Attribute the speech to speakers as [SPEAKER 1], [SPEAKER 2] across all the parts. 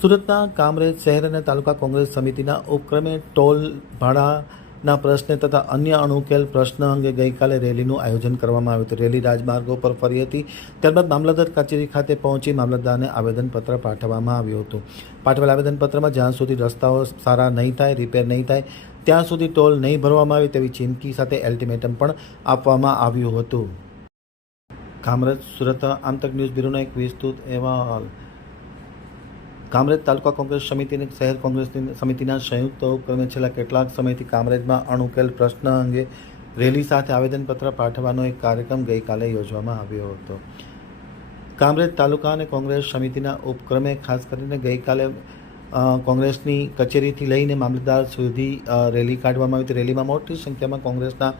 [SPEAKER 1] સુરતના કામરેજ શહેર અને તાલુકા કોંગ્રેસ સમિતિના ઉપક્રમે ટોલ ભાડાના પ્રશ્ને તથા અન્ય અણુકેલ પ્રશ્ન અંગે ગઈકાલે રેલીનું આયોજન કરવામાં આવ્યું હતું. રેલી રાજમાર્ગો પર ફરી હતી. ત્યારબાદ મામલતદાર કચેરી ખાતે પહોંચી મામલતદારને આવેદનપત્ર પાઠવવામાં આવ્યું હતું. પાઠવેલ આવેદનપત્રમાં જ્યાં સુધી રસ્તાઓ સારા નહીં થાય, રિપેર નહીં થાય, ત્યાં સુધી ટોલ નહીં ભરવામાં આવે તેવી ચીમકી સાથે એલ્ટિમેટમ પણ આપવામાં આવ્યું હતું. કામરેજ સુરત આમતક ન્યૂઝ બ્યુરોનો એક વિસ્તૃત અહેવાલ. કામરેજ તાલુકા કોંગ્રેસ સમિતિની, શહેર કોંગ્રેસની સમિતિના સંયુક્ત ઉપક્રમે છેલ્લા કેટલાક સમયથી કામરેજમાં અણુકેલ પ્રશ્ન અંગે રેલી સાથે આવેદનપત્ર પાઠવવાનો એક કાર્યક્રમ ગઈકાલે યોજવામાં આવ્યો હતો. કામરેજ તાલુકા અને કોંગ્રેસ સમિતિના ઉપક્રમે ખાસ કરીને ગઈકાલે કોંગ્રેસની કચેરીથી લઈને મામલતદાર સુધી રેલી કાઢવામાં આવી હતી. રેલીમાં મોટી સંખ્યામાં કોંગ્રેસના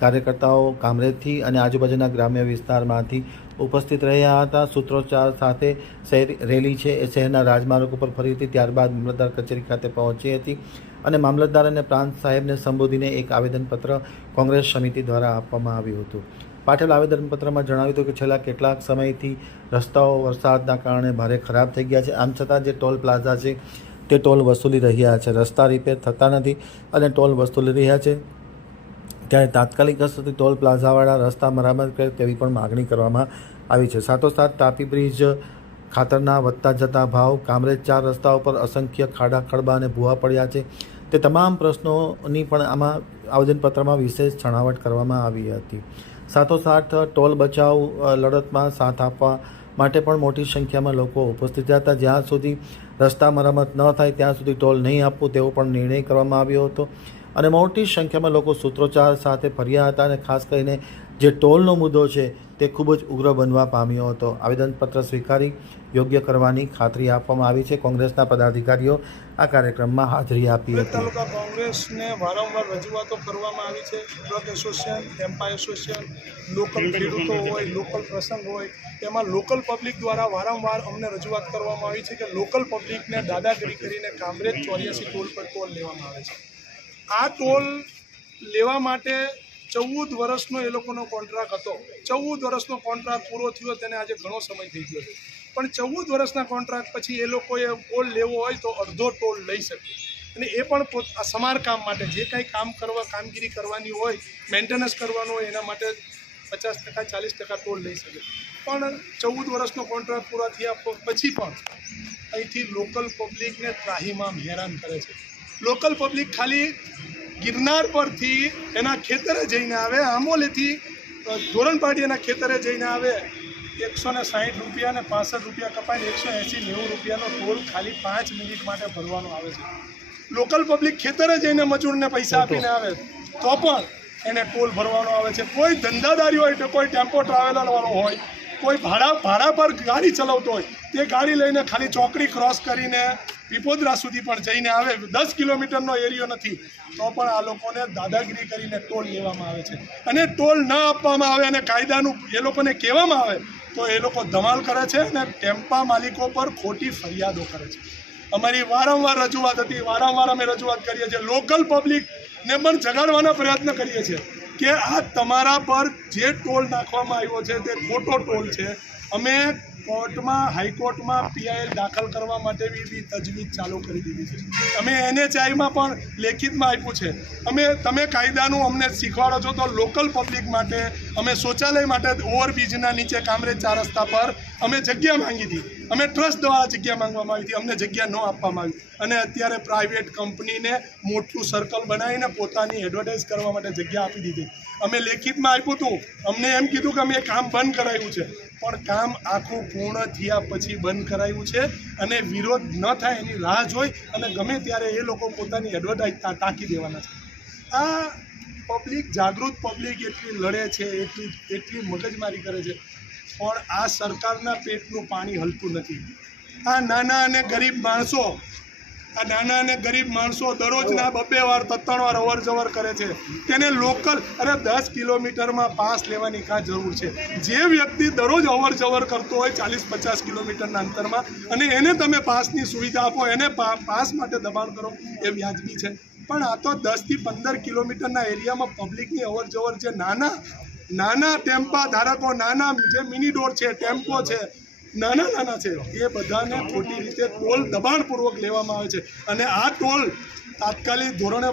[SPEAKER 1] કાર્યકર્તાઓ કામરેજથી અને આજુબાજુના ગ્રામ્ય વિસ્તારમાંથી ઉપસ્થિત રહ્યા હતા. સૂત્રોચ્ચાર સાથે શહેર રેલી છે. એ શહેરના રાજમાર્ગ ઉપર ફરી હતી. ત્યારબાદ મામલતદાર કચેરી ખાતે પહોંચી હતી અને મામલતદાર અને પ્રાંત સાહેબને સંબોધીને એક આવેદનપત્ર કોંગ્રેસ સમિતિ દ્વારા આપવામાં આવ્યું હતું. પાટેલ આવેદનપત્રમાં જણાવ્યું હતું કે છેલ્લા કેટલાક સમયથી રસ્તાઓ વરસાદના કારણે ભારે ખરાબ થઈ ગયા છે. આમ છતાં જે ટોલ પ્લાઝા છે તે ટોલ વસૂલી રહ્યા છે. રસ્તા રિપેર થતા નથી અને ટોલ વસૂલી રહ્યા છે. ત્યારે તાત્કાલિક અસરથી ટોલ પ્લાઝાવાળા રસ્તા મરામત કરે તેવી પણ માગણી કરવામાં આવી છે. સાથોસાથ તાપી બ્રિજ ખાતરના વધતા જતા ભાવ, કામરેજ ચાર રસ્તાઓ પર અસંખ્ય ખાડા, ખડબા અને ભૂવા પડ્યા છે. તે તમામ પ્રશ્નોની પણ આમાં આવેદનપત્રમાં વિશેષ છણાવટ કરવામાં આવી હતી. સાથોસાથ ટોલ બચાવ લડતમાં સાથ આપવા માટે પણ મોટી સંખ્યામાં લોકો ઉપસ્થિત હતા. જ્યાં સુધી રસ્તા મરામત ન થાય ત્યાં સુધી ટોલ નહીં આપવું તેવો પણ નિર્ણય કરવામાં આવ્યો હતો. અને મોટી સંખ્યામાં લોકો સૂત્રોચ્ચાર સાથે ફર્યા હતા અને ખાસ કરીને જે ટોલનો મુદ્દો છે તે ખૂબ જ ઉગ્ર બનવા પામ્યો હતો. આવેદનપત્ર સ્વીકારી યોગ્ય કરવાની ખાતરી આપવામાં આવી છે. કોંગ્રેસના પદાધિકારીઓ આ કાર્યક્રમમાં હાજરી આપી હતી.
[SPEAKER 2] તાલુકા કોંગ્રેસને વારંવાર રજૂઆતો કરવામાં આવી છે. Drug association tempo association local ખેડૂતો હોય લોકલ પ્રસંગ હોય તેમાં લોકલ પબ્લિક દ્વારા વારંવાર અમને રજૂઆત કરવામાં આવી છે કે લોકલ પબ્લિકને દાદાગીરી કરીને કામરેજ ચોર્યાસી ટોલ પર ટોલ લેવામાં આવે છે. આ ટોલ લેવા માટે ચૌદ વર્ષનો એ લોકોનો કોન્ટ્રાક્ટ હતો. ચૌદ વર્ષનો કોન્ટ્રાક્ટ પૂરો થયો, તેને આજે ઘણો સમય થઈ ગયો છે. પણ ચૌદ વર્ષના કોન્ટ્રાક્ટ પછી એ લોકોએ ટોલ લેવો હોય તો અડધો ટોલ લઈ શકે. અને એ પણ પોત સમારકામ માટે, જે કાંઈ કામ કરવા, કામગીરી કરવાની હોય, મેન્ટેનન્સ કરવાનું હોય, એના માટે પચાસ ટકા, ચાલીસ ટકા ટોલ લઈ શકે. પણ ચૌદ વર્ષનો કોન્ટ્રાક્ટ પૂરા થયા પછી પણ અહીંથી લોકલ પબ્લિકને ત્રાહીમામ હેરાન કરે છે. લોકલ પબ્લિક ખાલી ગિરનાર પરથી એના ખેતરે જઈને આવે. આમોલેથી ધોરણપાડી એના ખેતરે જઈને આવે. એકસો ને સાહીઠ રૂપિયા ને પાસઠ રૂપિયા કપાઈને એકસો એંસી નેવું રૂપિયાનો ટોલ ખાલી પાંચ મિનિટ માટે ભરવાનો આવે છે. લોકલ પબ્લિક ખેતરે જઈને મજૂરને પૈસા આપીને આવે. તો પણ એને ટોલ ભરવાનો આવે છે. કોઈ ધંધાદારી હોય તો કોઈ ટેમ્પો ટ્રાવેલરવાળો હોય કોઈ ભાડા ભાડા પર ગાડી ચલાવતો હોય તે ગાડી લઈને ખાલી ચોકડી ક્રોસ કરીને પીપોદરા સુધી પણ જઈને આવે. દસ કિલોમીટરનો એરિયો નથી, તો પણ આ લોકોને દાદાગીરી કરીને ટોલ લેવામાં આવે છે. અને ટોલ ન આપવામાં આવે અને કાયદાનું એ લોકોને કહેવામાં આવે, તો એ લોકો ધમાલ કરે છે અને ટેમ્પા માલિકો પર ખોટી ફરિયાદો કરે છે. અમારી વારંવાર રજૂઆત હતી, વારંવાર અમે રજૂઆત કરીએ છીએ. લોકલ પબ્લિકને પણ જગાડવાના પ્રયત્ન કરીએ છીએ કે આ તમારા પર જે ટોલ નાખવામાં આવ્યો છે તે ખોટો ટોલ છે. અમે કોર્ટમાં, હાઈકોર્ટમાં પીઆઈએલ દાખલ કરવા માટે બી તજવીજ ચાલુ કરી દીધી છે. અમે એનએચઆઈમાં પણ લેખિતમાં આપ્યું છે. અમે, તમે કાયદાનું અમને શીખવાડો છો તો લોકલ પબ્લિક માટે, અમે શૌચાલય માટે ઓવરબ્રિજના નીચે કામરેજ ચાર રસ્તા પર અમે જગ્યા માંગી હતી. અમે ટ્રસ્ટ દ્વારા જગ્યા માંગવામાં આવી હતી. અમને જગ્યા ન આપવામાં આવી. અને અત્યારે પ્રાઇવેટ કંપનીને મોટું સર્કલ બનાવીને પોતાની એડવર્ટાઇઝ કરવા માટે જગ્યા આપી દીધી. અમે લેખિતમાં આપ્યું હતું. અમને એમ કીધું કે અમે કામ બંધ કરાવ્યું છે. પણ કામ આખું પૂર્ણ થયા પછી બંધ કરાવ્યું છે અને વિરોધ ન થાય એની રાહ જોઈ અને ગમે ત્યારે એ લોકો પોતાની એડવર્ટાઇઝ ટાંકી દેવાના છે. આ પબ્લિક જાગૃત પબ્લિક એટલી લડે છે, એટલી એટલી મગજમારી કરે છે. પણ આ સરકારના પેટનું પાણી હલતું નથી. આ નાના અને ગરીબ માણસો, આ નાના અને ગરીબ માણસો દરરોજના બબે વાર ત્રણ વાર અવર જવર કરે છે. તેને લોકલ, અરે દસ કિલોમીટરમાં પાસ લેવાની કાં જરૂર છે? જે વ્યક્તિ દરરોજ અવર જવર કરતો હોય ચાલીસ, પચાસ કિલોમીટરના અંતરમાં અને એને તમે પાસની સુવિધા આપો, એને પાસ માટે દબાણ કરો, એ વ્યાજબી છે. પણ આ તો દસથી પંદર કિલોમીટરના એરિયામાં પબ્લિકની અવર જવર જે નાના નાના ટેમ્પા ધારકો, નાના જે મિની ડોર છે, ટેમ્પો છે, નાના નાના છે, એ બધાને ખોટી રીતે ટોલ દબાણપૂર્વક લેવામાં આવે છે. અને આ ટોલ તાત્કાલિક ધોરણે